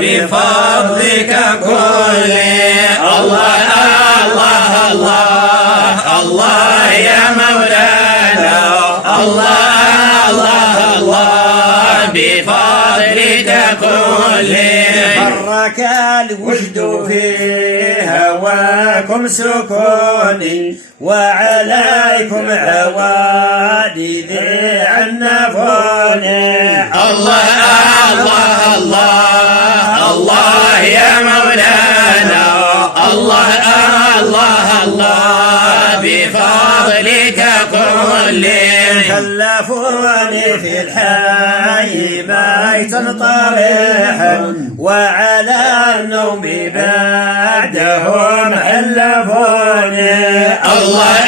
بفضلك كل الله الله الله الله يا مولانا الله الله الله بفضلك كل حرك الوجد في هواكم سكوني وعليكم عوادي ذي عنفوني الله الله الله الله يا مولانا الله الله الله بفضلك كل خلفوني في الحي بيتا طريحا وعلى النوم بعدهم حلفوني الله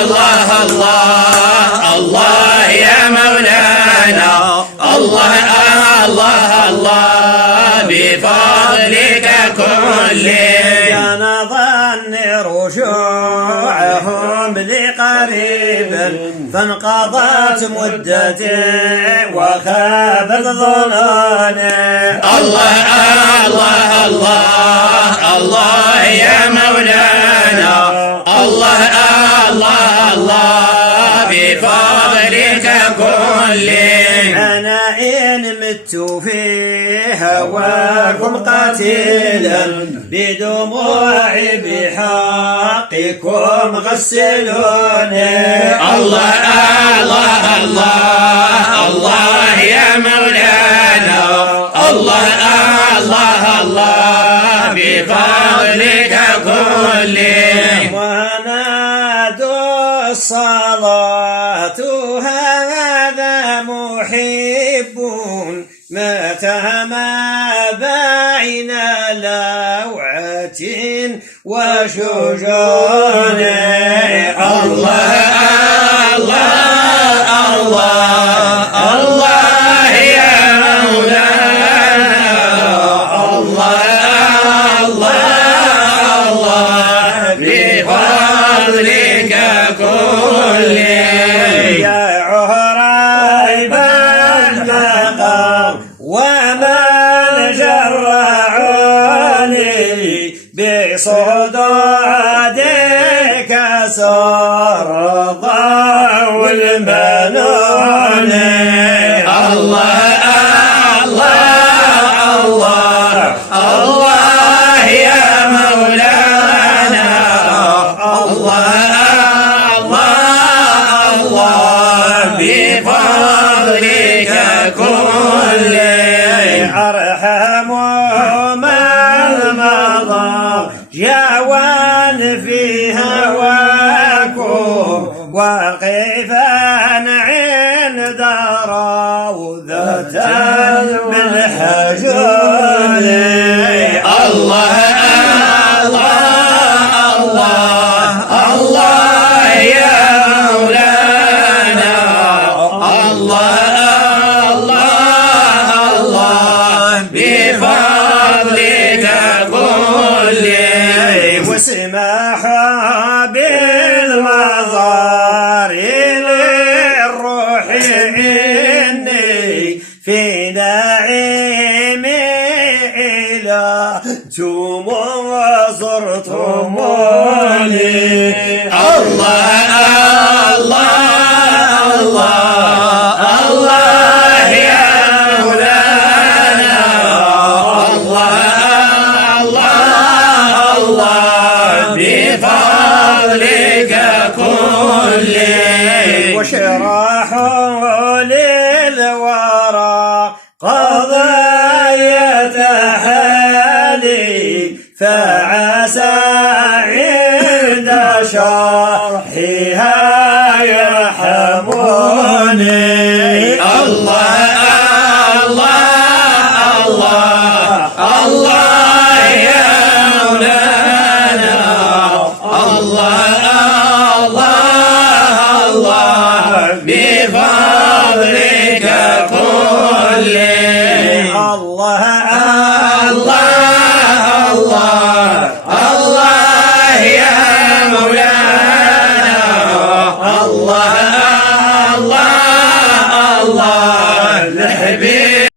الله الله الله يا مولانا الله الله الله بفضلك كل كان ظن رجوعهم لقريب فانقضت مدتي وخابت ظنوني الله الله الله الله يا مولانا الله الله الله بفضلك كل أنا إن مت في هواكم قتيلا بدموعي بحقكم غسلوني الله الله الله الله يا مولانا الله الله الله بفضلك كل ونادوا الصلاة هذا محب مات ما بين لوعة وشجون الله الله الله الله يا مولانا الله الله الله بفضلك كل يا عريب المقام ومن جرعوني بصدادك سر ضوء المنون الله الله الله الله يا مولانا الله الله الله بفضلك كل أرحم من مضى جوان في هواكم واقفا عند روضة بالحجون الله الله الله الله يا مولانا الله الله الله بفضلك كل واسمحوا بالمظار للروح إني في نعيم إلى وزرتموني الله الله الله الله يا مولانا الله الله الله بفضلك كل وشرحوا للورى قضايا حالي فعسى